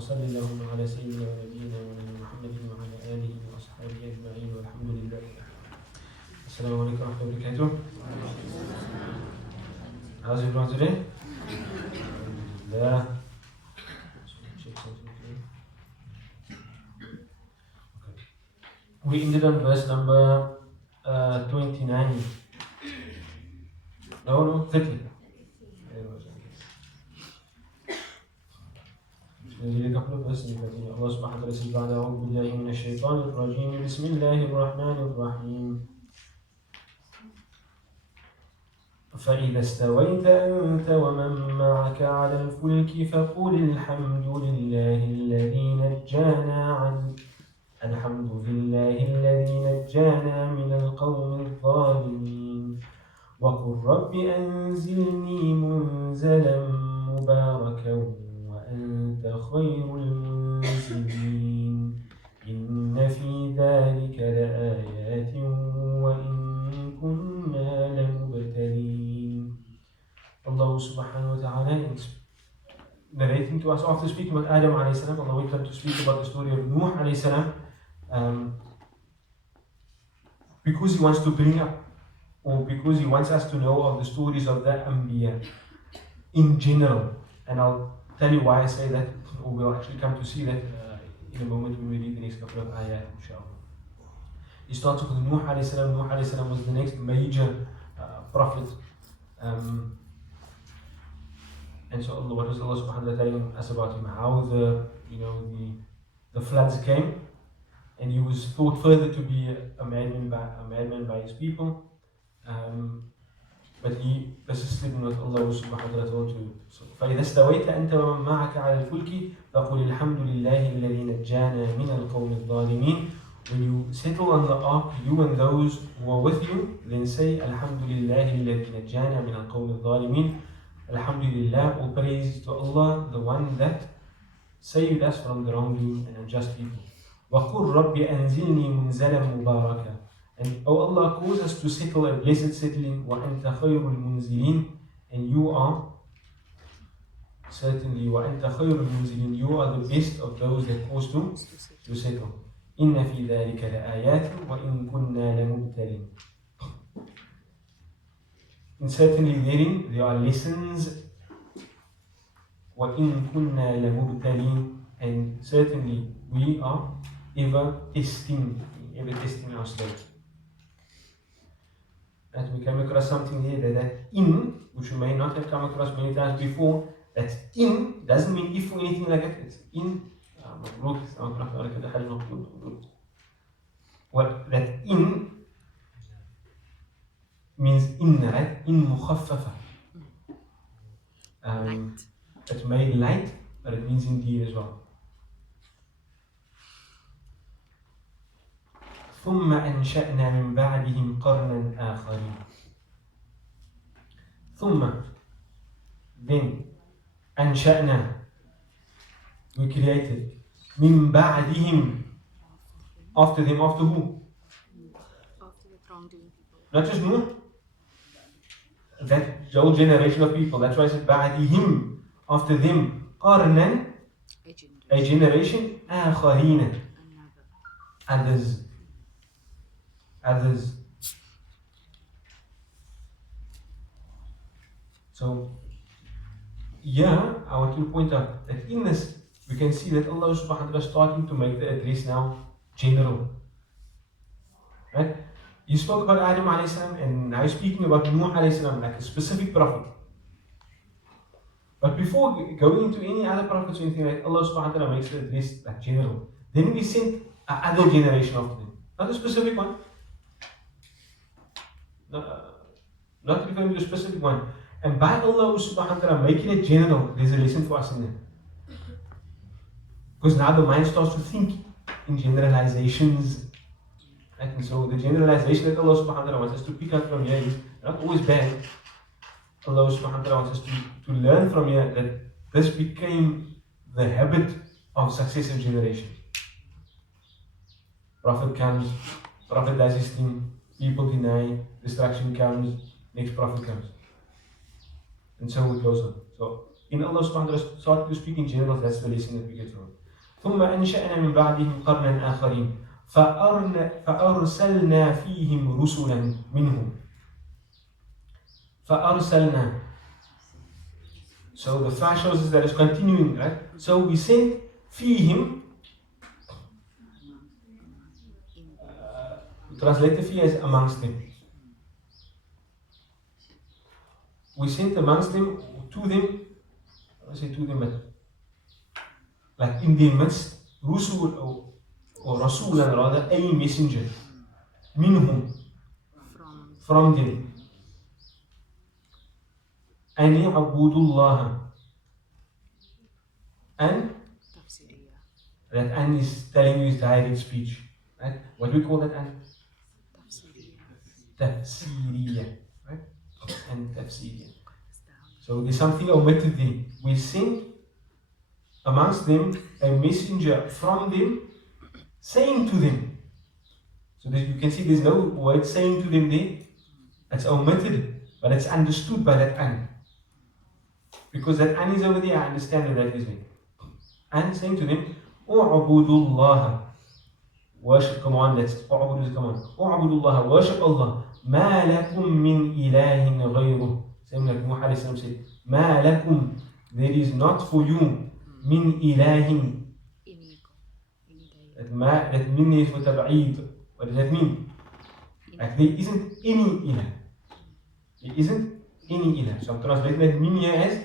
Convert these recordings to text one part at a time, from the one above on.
وصل اللهم على سيدنا ونبينا محمد وعلى آله وأصحابه أجمعين والحمد لله. Assalamu alaikum wa rahmatullahi wa barakatuh. How's everyone today? Alhamdulillah. We ended on verse number 29. No, 30. نجي لقبل بس نفتح الله سبحانه وتعالى بعد أعوذ بالله من الشيطان الرجيم بسم الله الرحمن الرحيم فإذا استويت أنت ومن معك على الفلك فقل الحمد لله الذي نجانا من القوم الظالمين وقل رب أنزلني منزلا مباركا وأنت خير المنزلين إن في ذلك لآيات وإن كنا لمبتلين. Allah subhanahu wa ta'ala is narrating to us after speaking about Adam alayhi salam. Allah went on to speak about the story of Nuh alayhi salam, because he wants to bring up, or because he wants us to know of the stories of the Anbiya in general. And I'll tell you why I say that, or we'll actually come to see that in a moment when we read the next couple of ayat, inshallah. He starts with Nuh alayhi salam. Nuh alayhi salam was the next major prophet. And so Allah, what was Allah subhanahu wa ta'ala telling us about him? How the floods came, and he was thought further to be a madman by his people. But he persisted in what Allah subhanahu wa ta'ala told him. So, فَإِذَا اسْتَوَيْتَ أَنْتَ وَمَنْ مَعَكَ عَلَى الْفُلْكِ فَقُلِ الْحَمْدُ لِلَّهِ الَّذِي نَجَّانَا مِنَ الْقَوْمِ الظَّالِمِينَ. When you settle on the ark, you and those who are with you, then say, الْحَمْدُ لِلَّهِ الَّذِي نَجَّانَا مِنَ الْقَوْمِ الظَّالِمِينَ. Alhamdulillah, all praise to Allah, the one that saved us from the wrongdoing and unjust people. وَقُلْ رَبِّ أَنزِلْنِي مُنزَلًا مُبَارَكًا. And O Allah, cause us to settle a blessed settling. وَأَنْتَ خَيْرُ الْمُنزِلِينَ. And you are certainly وَأَنْتَ خَيْرُ الْمُنزِلِينَ. You are the best of those that cause to settle. إِنَّ فِي ذَلِكَ لَآيَاتٍ وَإِن كُنَّا لَمُبْتَلِينَ. And certainly therein there are lessons. وَإِن كُنَّا لَمُبْتَلِينَ. And certainly we are ever testing ourselves. And we came across something here that in, which we may not have come across many times before, that in doesn't mean if or anything like that. It's in. Well, that in means inna, right? In mukhaffafa. It's made light, but it means indeed as well. ثم أنشأنا من بعدهم قرنا آخرين. ثم, then, أنشأنا, we created, من بعدهم, after them, after who? After the wrongdoing people. Not just Nuh. That whole generation of people. That's why I said بعدهم, after them, قرنا, a generation, آخرين, others. So, yeah, I want to point out that in this, we can see that Allah subhanahu wa ta'ala is starting to make the address now general. Right? You spoke about Adam alayhi salam, and now you're speaking about Nuh alayhi salam, like a specific prophet. But before going into any other prophets or anything like that, Allah subhanahu wa ta'ala makes the address like general. Then we sent another generation after them. Not a specific one. Not referring to a specific one. And by Allah subhanahu wa ta'ala making it general, there's a lesson for us in there. Because now the mind starts to think in generalizations. Right? And so the generalization that Allah subhanahu wa ta'ala wants us to pick up from here is not always bad. Allah subhanahu wa ta'ala wants us to learn from here that this became the habit of successive generations. Prophet comes, Prophet does his thing, people deny, destruction comes, next prophet comes. And so it goes on. So in Allah subhanahu wa ta'ala started to speak in general, that's the lesson that we get from it. ثم أنشأنا من بعدهم قرنا آخرين فأرسلنا فيهم رسلا منهم فأرسلنا. So the fa shows us that it's continuing, right? So we sent فيهم, translate the fi as amongst them. We sent amongst them, to them, I say to them, but like in their midst, Rusul or Rasulan rather, a messenger, minhum, from them. أن يعبدوا الله, and that an is telling you is direct speech, right? What do we call that an? Tafsiriyya, right? And tafsiriyya. So there's something omitted there. We sent amongst them a messenger from them, saying to them. So that you can see there's no word saying to them there. It's omitted, but it's understood by that an. Because that an is over there, I understand that is there. And saying to them, U'abudullah, worship, come on, let's, U'abudu is a command. U'abudullah, worship Allah, ma lakum min ilahin ghayruh. Same like Nuh alayhi salam said, ma lakum, there is not for you, min ilahin. That min is for tab'id. What does that mean? Like there isn't any ilah. There isn't any ilah. So I'm translating that min here as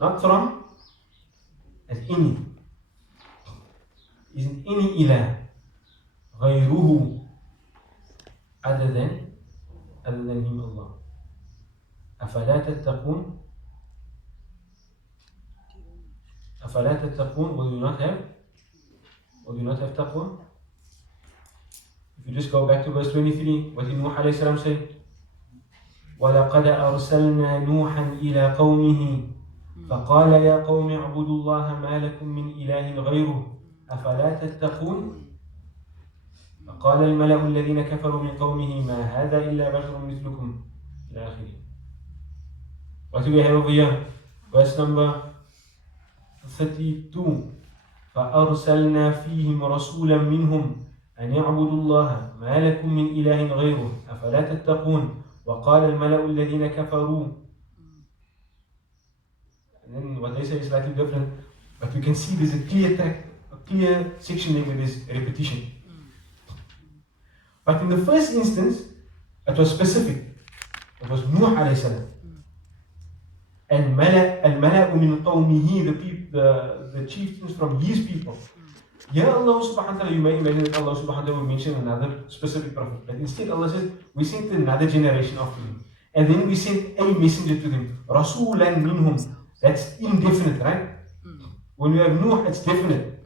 not from, as any. Isn't any ilah غيره other than him, Allah. أفلا تتقون will you not have taqwa? If you just go back to verse 23, what did Nuh alayhi salam say? وَلَقَدْ أَرْسَلْنَا نُوحًا إِلَى قَوْمِهِ فقال يا قوم اعبدوا الله ما لكم من إله غيره أفلا تتقون فقال الملأ الذين كفروا من قومه ما هذا إلا بشر مثلكم إلى آخره. What do we have over here? Verse number 32. فأرسلنا فيهم رسولا منهم أن يعبدوا الله ما لكم من إله غيره أفلا تتقون وقال الملأ الذين كفروا. And then what they say is slightly different, but you can see there's a clear section there where there's repetition. But in the first instance, it was specific. It was Nuh alayhi salam. And al-mala'u min qawmihi, the chieftains from his people. Here Allah subhanahu wa ta'ala, you may imagine that Allah subhanahu wa ta'ala will mention another specific prophet. But instead Allah says, we sent another generation after him. And then we sent a messenger to them. Rasulan minhum. That's indefinite, right? When you have Nuh, it's definite.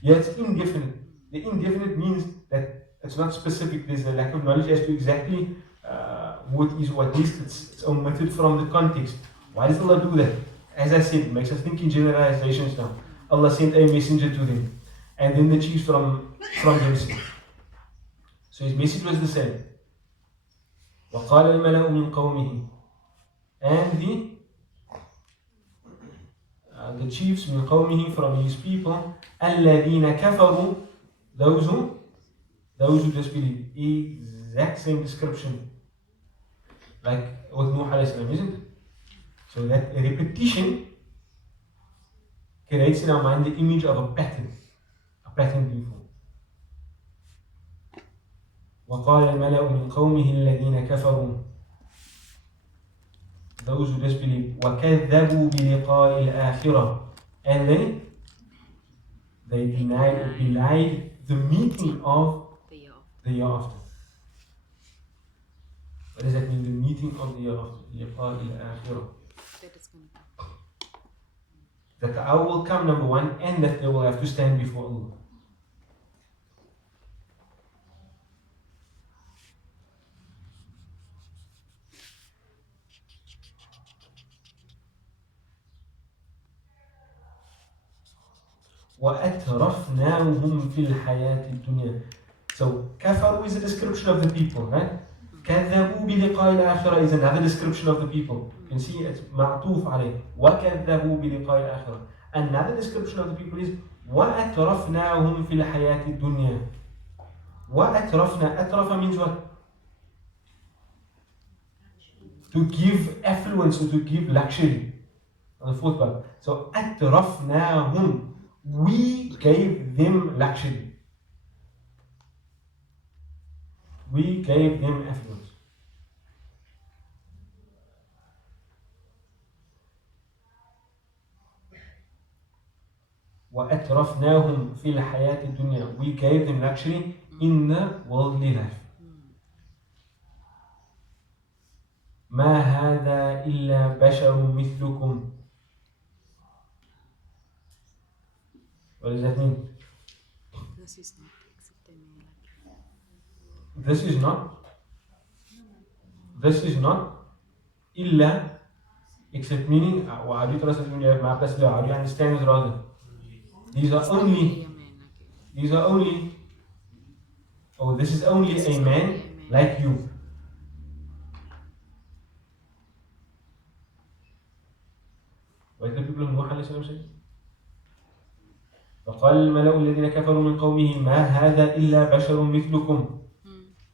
Yeah, it's indefinite. The indefinite means that it's not specific. There's a lack of knowledge as to exactly what is what is. It's omitted from the context. Why does Allah do that? As I said, it makes us think in generalizations now. Allah sent a messenger to them. And then the chiefs from them. So his message was the same. وَقَالَ الْمَلَأُ مِنْ قَوْمِهِ. And the chiefs min qawmihi, from his people, الَّذِينَ كَفَرُوا, those who disbelieve. Exact same description like with Nuh alayhi salam, isn't it? So that repetition creates in our mind the image of a pattern being formed. وَقَالَ الْمَلَأُ مِنْ قَوْمِهِ الَّذِينَ كَفَرُوا, those who disbelieve, وَكَذَّبُوا بِلِقَاءِ الْآخِرَةِ, and they denied or belied the meeting of the year after. What does that mean, the meeting of the year after? لِقَاءِ الْآخِرَةِ. That the hour will come, number one, and that they will have to stand before Allah. وَأَتْرَفْنَاهُمْ فِي الْحَيَاةِ الدُّنْيَا. So, kafaru is a description of the people, right? كذبوا بلقاء الآخرة is another description of the people. You can see it's معطوف عليه. وكذبوا بلقاء الآخرة. Another description of the people is وأترفناهم في الحياة الدنيا. وأترفنا. أترف means what? To give affluence or to give luxury. On the fourth part. So أترفناهم. We gave them luxury. We gave them affluence. وأترفناهم في الحياة الدنيا. We gave them luxury in the worldly life. ما هذا إلا بشر مثلكم. What does that mean? This is not except a man like you. This is not إلا except meaning. How do you translate when you have map? How do you understand it rather? These are only. Oh, this is only a man like you. What did the people of Nuh alayhi salam say? فقال الملأ الذين كفروا من قومه ما هذا إلا بشر مثلكم.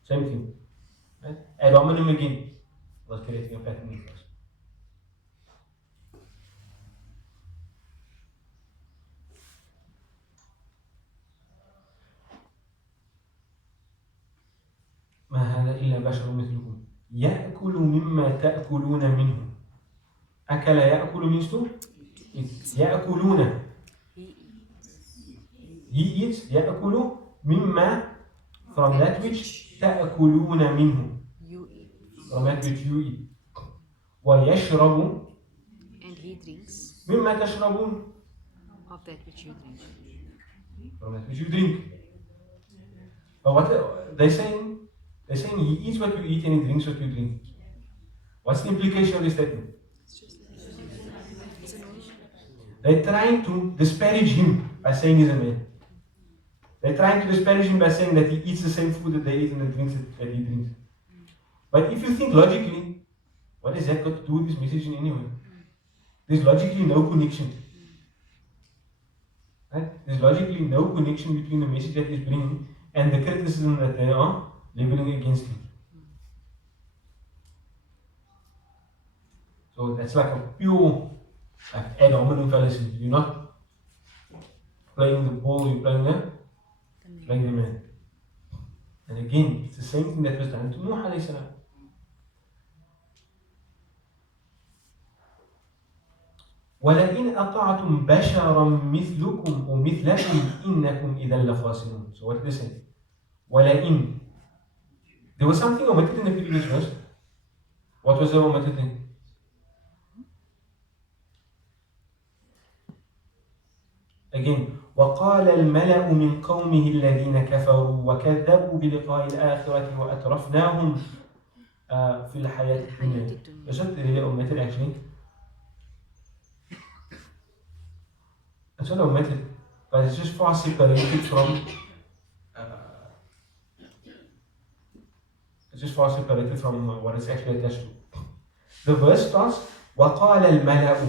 Same thing. Right? Add homonym again. Let's create a pattern first. ما هذا إلا بشر مثلكم يأكل مما تأكلون منه. أكل يأكل means to eat. يأكلون. He eats. يأكل مما from that which تأكلون منه. You eat. From that which you eat. ويشرب. And he drinks مما تشربون. of that which you drink. From that which you drink. But what they're saying he eats what you eat and he drinks what you drink. What's the implication of this statement? They're trying to disparage him by saying he's a man. They're trying to disparage him by saying that he eats the same food that they eat and that drinks it that he drinks. But if you think logically, what has that got to do with this message in any way? There's logically no connection. Right? There's logically no connection between the message that he's bringing and the criticism that they are leveling against him. So that's like a pure ad hominem fallacy. You're not playing the ball, you're playing the man. And again, it's the same thing that was done to Nuh alayhi salam. وَلَئِنْ أَطَعْتُمْ بَشَرًا مِثْلُكُمْ أو مِثْلَكُمْ إِنَّكُمْ إِذًا لَخَاسِرُونَ. So what did they say? وَلَئِنْ. There was something omitted in the previous verse. What was the omitted thing? Again, وقال الملأ من قومه الذين كفروا وكذبوا بلقاء الآخرة وأترفناهم في الحياة الدنيا. Is that really omitted actually? It's not omitted, but it's just far separated from. It's just far separated from what it's actually attached to. The verse starts وقال الملأ.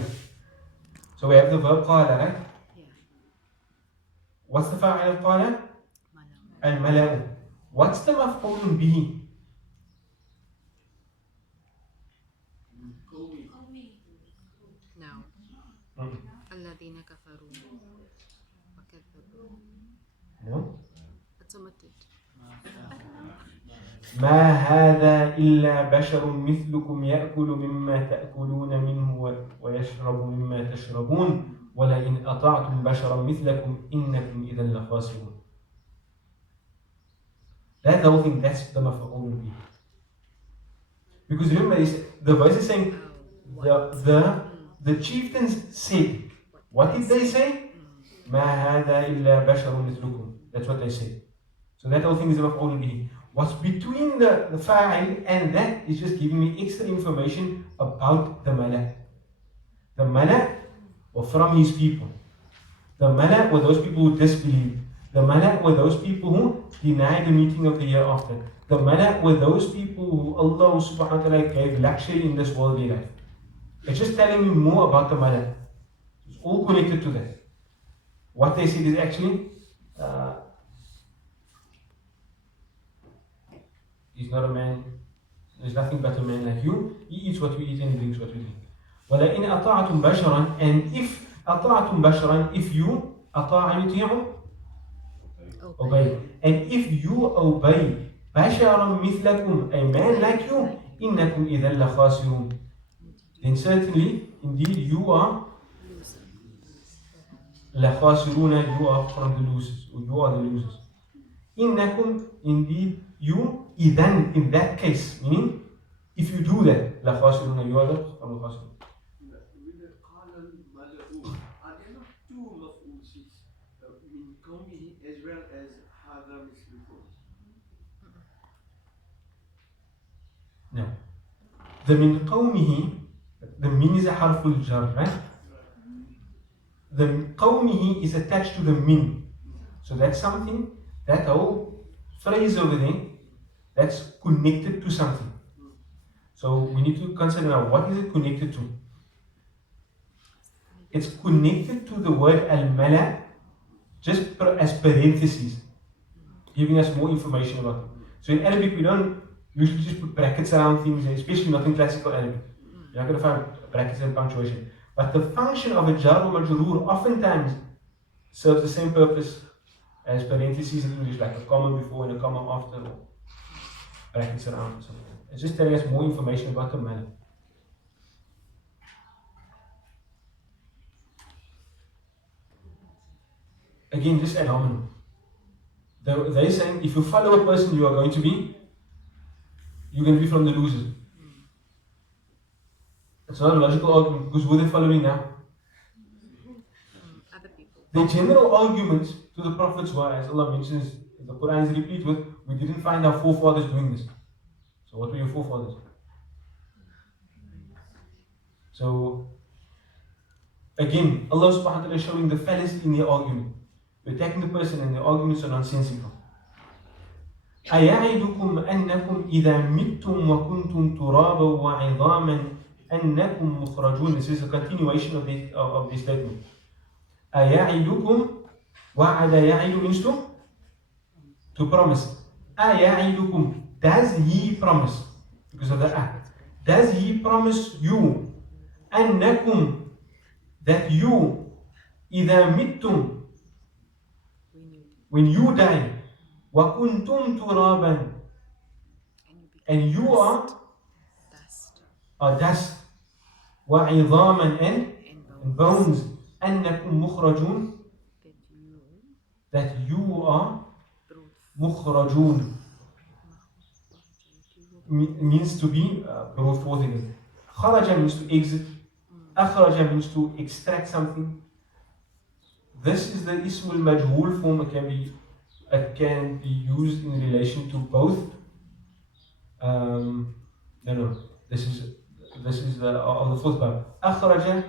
So we have the verb قال, right? What's the فاعل of قال? الملأ. What's the مفعول به? No. الذين كفروا وكذبوا. No. It's omitted. ما هذا إلا بشر مثلكم يأكل مما تأكلون منه ويشرب مما تشربون ولئن أطعتم بشرا مثلكم إنكم إذا لخاسرون. That's the whole thing. That's the مفعول به. Because remember, the verse is saying the chieftains said. What did they say? ما هذا إلا بشر مثلكم. That's what they said. So that whole thing is the مفعول به. What's between the fa'il and that is just giving me extra information about the mala. The mala were from his people. The mala were those people who disbelieved. The malak were those people who denied the meeting of the hereafter. The malak were those people who Allah subhanahu wa ta'ala gave luxury in this worldly life. It's just telling you more about the malak. It's all connected to that. What they said is actually, he's not a man, there's nothing but a man like you. He eats what we eat and he drinks what we drink. وَلَئِنْ أَطَعْتُمْ بَشَرًا, and if أَطَعْتُمْ بَشَرًا, if you أَطَاعَ يُطِيعُ, obey. And if you obey بَشَرًا مِثْلَكُمْ, a man like you, إِنَّكُمْ إِذًا لَخَاسِرُونَ, then certainly, indeed, you are لَخَاسِرُونَ, you are from the losers, or you are the losers. إِنَّكُمْ, indeed, you, إِذًا, in that case, meaning, if you do that, لَخَاسِرُونَ, you are the from the khasirun. Are there not two maf'uls min qawmihi as well as hadha mislukum? No. The min qawmihi, the min is a harful jar, right? The qawmihi is attached to the min. So that's something, that whole phrase over there, that's connected to something. So we need to consider now, what is it connected to? It's connected to the word al-mala, just as parentheses, giving us more information about it. So in Arabic, we don't usually just put brackets around things, especially not in classical Arabic. You're not going to find brackets and punctuation. But the function of a jar or majroor oftentimes serves the same purpose as parentheses in English, like a comma before and a comma after, or brackets around or something. It's just telling us more information about the mala. Again, just ad hominem. They're saying if you follow a person, you're going to be from the losers. It's not a logical argument, because who are they following now? Other people. The general argument to the prophets were, as Allah mentions, the Quran is replete with, we didn't find our forefathers doing this. So what were your forefathers? So again, Allah subhanahu wa ta'ala is showing the fallacy in their argument. You're attacking the person and the arguments are nonsensical. أَيَعِدُكُمْ أَنَّكُمْ إِذَا مِتُّمْ وَكُنْتُمْ تُرَابًا وَعِظَامًا أَنَّكُمْ مُخْرَجُونَ. This is a continuation of the statement. أَيَعِدُكُمْ, وَعَدَ يَعِدُ means to promise. أَيَعِدُكُمْ, does he promise? Because of the act. Does he promise you أَنَّكُمْ, that you إِذَا مِتُّمْ, when you die, وَكُنْتُمْ تُرَابًا, and you are dust, وَعِظَامًا, and bones, أَنَّكُمْ مُخْرَجُونَ, that you are مُخْرَجُونَ, means to be brought forth again. خَرَجَ means to exit, أَخْرَجَ means to extract something. This is the ismul majhul form. It can be used in relation to both. This is the of the fourth bab. أخرج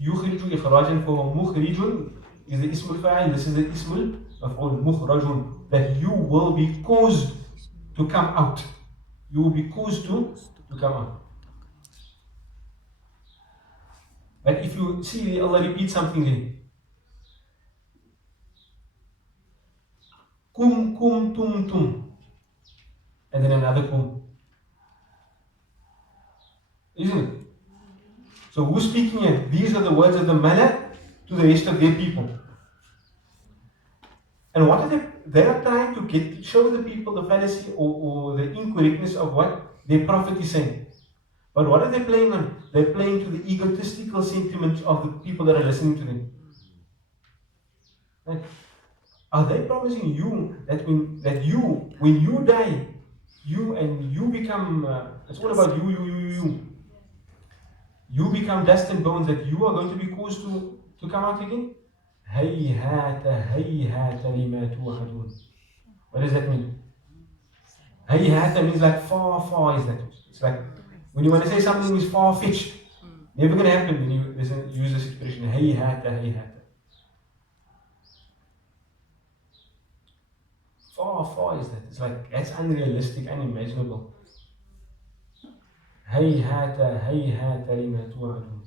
يخرج إخراجا, فهو مخرج is the ismul fa'il. This is the ismul maf'ul, مخرج, that you will be caused to come out. You will be caused to come out. But if you see, Allah repeats something here. Kum, kum, tum, tum. And then another kum. Isn't it? So who's speaking here? These are the words of the malak to the rest of their people. And what are they are trying to show the people the fallacy or the incorrectness of what their prophet is saying. But what are they playing on? They're playing to the egotistical sentiments of the people that are listening to them. Right? Are they promising you that when you die, you become, it's all about you. You become dust and bones, that you are going to be caused to come out again? Hayhata, hayhata lima tu'adun. What does that mean? Hayhata means like far is that. It's like when you want to say something is far-fetched, never going to happen when you use this expression, hayhata, hayhata. far is that? It's like, that's unrealistic, unimaginable. هيهات هيهات لما توعدون.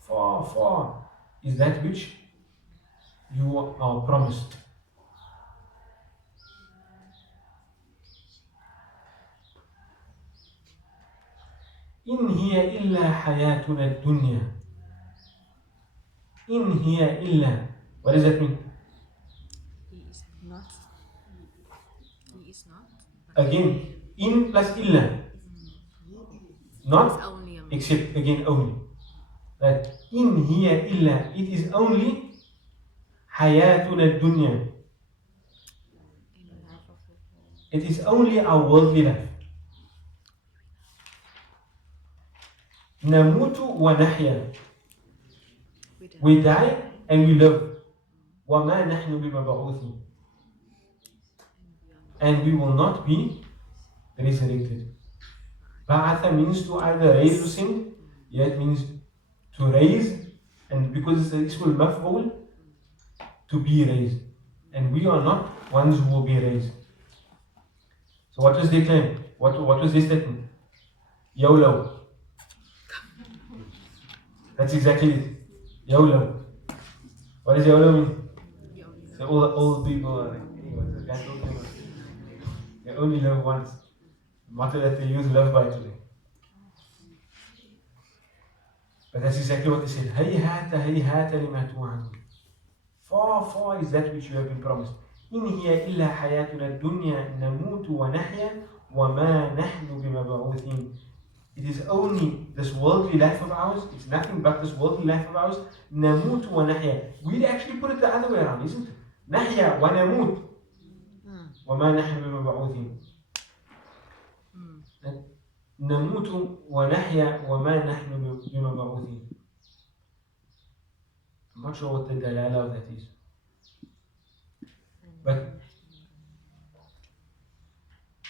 Far is that which you are promised. إن هي إلا حياتنا الدنيا. إن هي إلا. What does that mean? He is not. He is not. Again, in plus إلا. It's Not only a man. except, again, only. That in هي إلا. It is only حياتنا الدنيا. It is only our worldly life. نموت ونحيا. We die and we live. وما نحن بمبعوثين. And we will not be resurrected. Ba'atha means to either raise or sing. It means to raise, and because it's ismul maf'ul, to be raised. And we are not ones who will be raised. So what was their claim? What was their statement? YOLO. That's exactly it. YOLO. What does YOLO mean? So all the old people are like, anyways, I can't talk anymore. They only live once. The motto that they use, live by today. But that's exactly what they said. هيهات هيهات لما توعدون. Far is that which you have been promised. إن هي إلا حياتنا الدنيا نموت ونحيا وما نحن بمبعوثين. It is only this worldly life of ours. It's nothing but this worldly life of ours. نموت ونحيا. We'd actually put it the other way around, isn't it? نحيا ونموت وما نحن بمبعوثين. نموت ونحيا وما نحن بمبعوثين. I'm not sure what the dalala of that is. But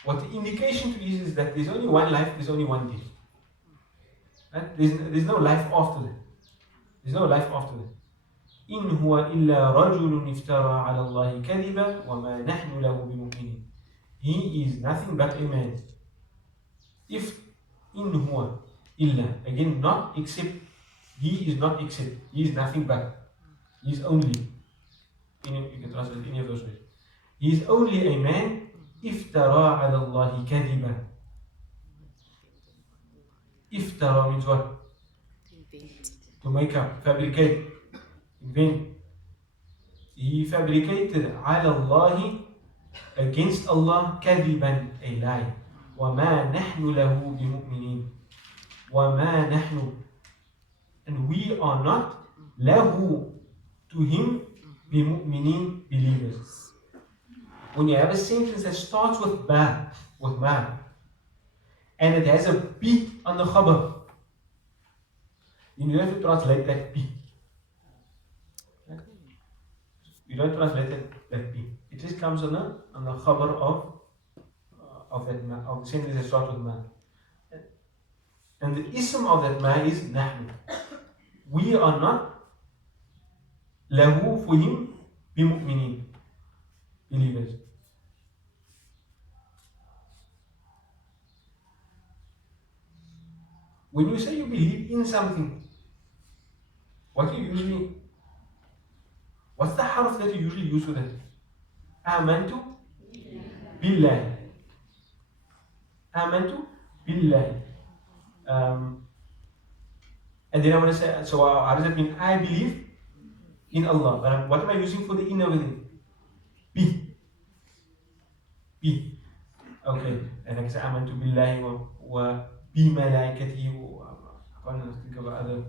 what the indication to is that there's only one life, there's only one day. Right? There's no life after that. There's no life after that. إن هو إلا رجل افترى على الله كذبا وما نحن له بمؤمنين. He is nothing but a man. If in huwa illa, again, not except, he is not except, he is nothing but, he is only, you can translate any of those ways. He is only a man, iftara ala Allahi kadhiba. Iftara means what? To make up, fabricate, invent. He fabricated ala Allahi, against Allah, kadhiban, a lie. وَمَا نَحْنُ لَهُ بِمُؤْمِنِينَ. وَمَا نَحْنُ, and we are not lahu, to him, بِمُؤْمِنِينَ, believers. When you have a sentence that starts with ma, and it has a B on the khabar, then you don't have to translate that B. You don't translate that B. It just comes on the khabar of that ma, of the sentence that starts with ma. And the ism of that ma is nahnu. We are not lahu, for him, bimu'minin, believers. When you say you believe in something, what's the harf that you usually use with it? Amantu billah. Amantu billah. And then I want to say, so how does that mean? I believe in Allah. But what am I using for the in over there? B. Okay. And I can say amantu billahi wa bi malaikatihi. I can't think of other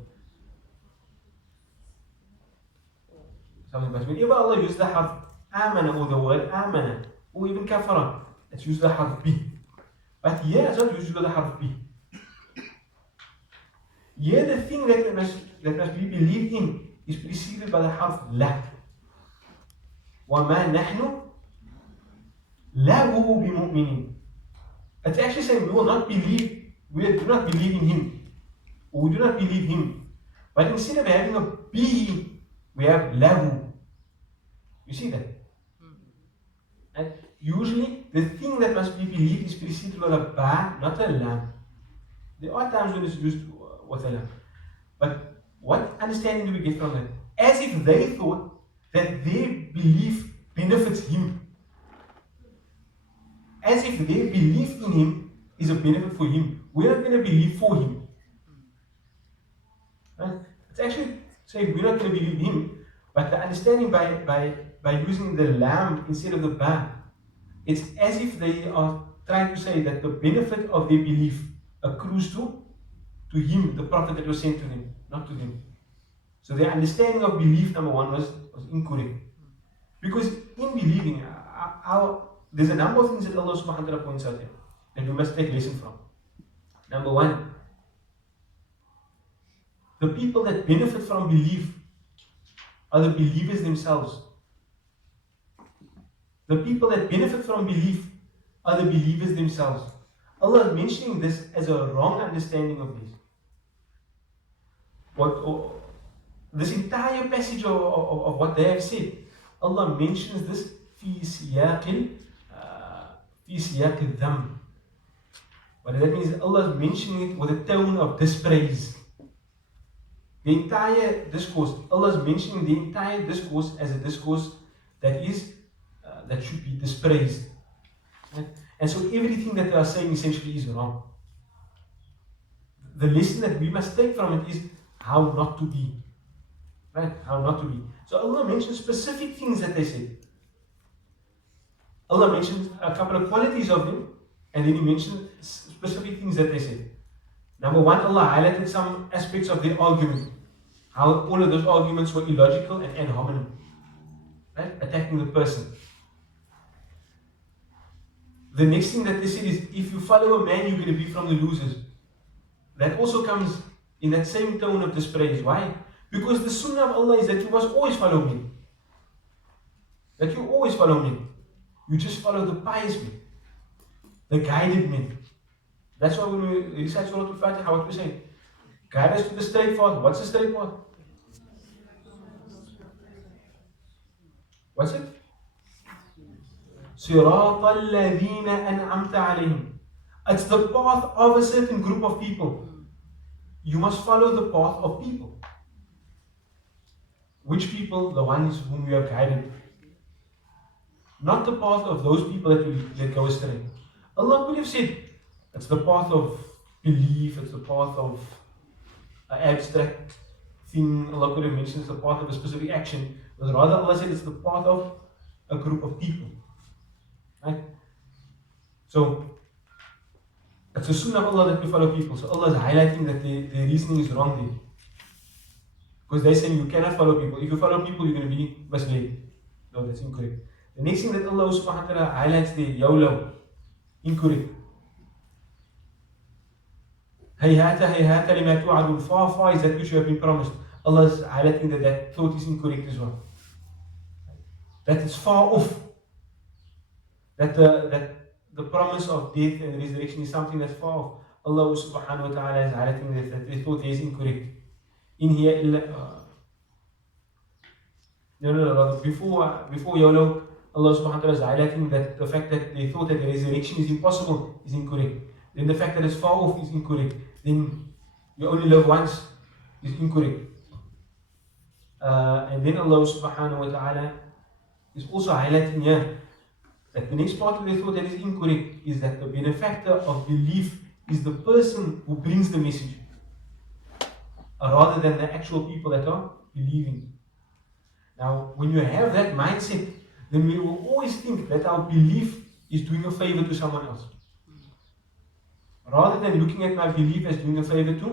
something. But whenever Allah uses the harf amana, or the word amana, or even kafara, it's used the harf B. But here it's not usually the harf B. Here the thing that must be believed in is preceded by the harf la. وَمَا نَحْنُ لَهُ بِمُؤْمِنِينَ. It's actually saying we will not believe, we do not believe in him, or we do not believe him. But instead of having a B, we have lahu. You see that? And usually the thing that must be believed is preceded with a ba, not a lam. There are times when it's used with a lam. But what understanding do we get from that? As if they thought that their belief benefits him. As if their belief in him is a benefit for him. We're not going to believe for him. Right? It's actually saying we're not going to believe him, but the understanding by using the lam instead of the ba, it's as if they are trying to say that the benefit of their belief accrues to him, the prophet that was sent to them, not to them. So their understanding of belief, number one, was incorrect. Because in believing, there's a number of things that Allah subhanahu wa ta'ala points out here that we must take lesson from. Number one, the people that benefit from belief are the believers themselves. The people that benefit from belief are the believers themselves. Allah is mentioning this as a wrong understanding of this. This entire passage of what they have said, Allah mentions this في سياق الذم. What that means, Allah is mentioning it with a tone of dispraise. The entire discourse, Allah is mentioning the entire discourse as a discourse that should be dispraised. Right? And so everything that they are saying essentially is wrong. The lesson that we must take from it is how not to be. Right? How not to be. So Allah mentions specific things that they said. Allah mentioned a couple of qualities of them, and then He mentioned specific things that they said. Number one, Allah highlighted some aspects of their argument. How all of those arguments were illogical and ad hominem. Right? Attacking the person. The next thing that they said is, if you follow a man, you're going to be from the losers. That also comes in that same tone of dispraise. Why? Because the sunnah of Allah is that you must always follow me. That you always follow me. You just follow the pious men, the guided men. That's why when we recite Surah Al-Fatiha, what we say? Guide us to the straight path. What's the straight path? What's it? صراط الذين أنعمت عليهم. It's the path of a certain group of people. You must follow the path of people. Which people? The ones whom you have guided. Not the path of those people that we let go astray. Allah could have said, it's the path of belief, it's the path of an abstract thing. Allah could have mentioned it's the path of a specific action. But rather Allah said it's the path of a group of people. Right? So, it's a sunnah of Allah that we follow people. So Allah is highlighting that their reasoning is wrong there. Because they're saying you cannot follow people. If you follow people, you're going to be misled. No, that's incorrect. The next thing that Allah subhanahu wa ta'ala highlights there, YOLO, incorrect. Hayhata lima tu'adun, far is that which you have been promised. Allah is highlighting that thought is incorrect as well. That it's far off. That the promise of death and resurrection is something that's far off. Allah subhanahu wa ta'ala is highlighting that they thought is incorrect. In here, before YOLO, Allah subhanahu wa ta'ala is highlighting that the fact that they thought that the resurrection is impossible is incorrect. Then the fact that it's far off is incorrect. Then you only live once is incorrect. And then Allah subhanahu wa ta'ala is also highlighting here that the next part of their thought that is incorrect is that the benefactor of belief is the person who brings the message, rather than the actual people that are believing. Now, when you have that mindset, then we will always think that our belief is doing a favor to someone else, rather than looking at my belief as doing a favor to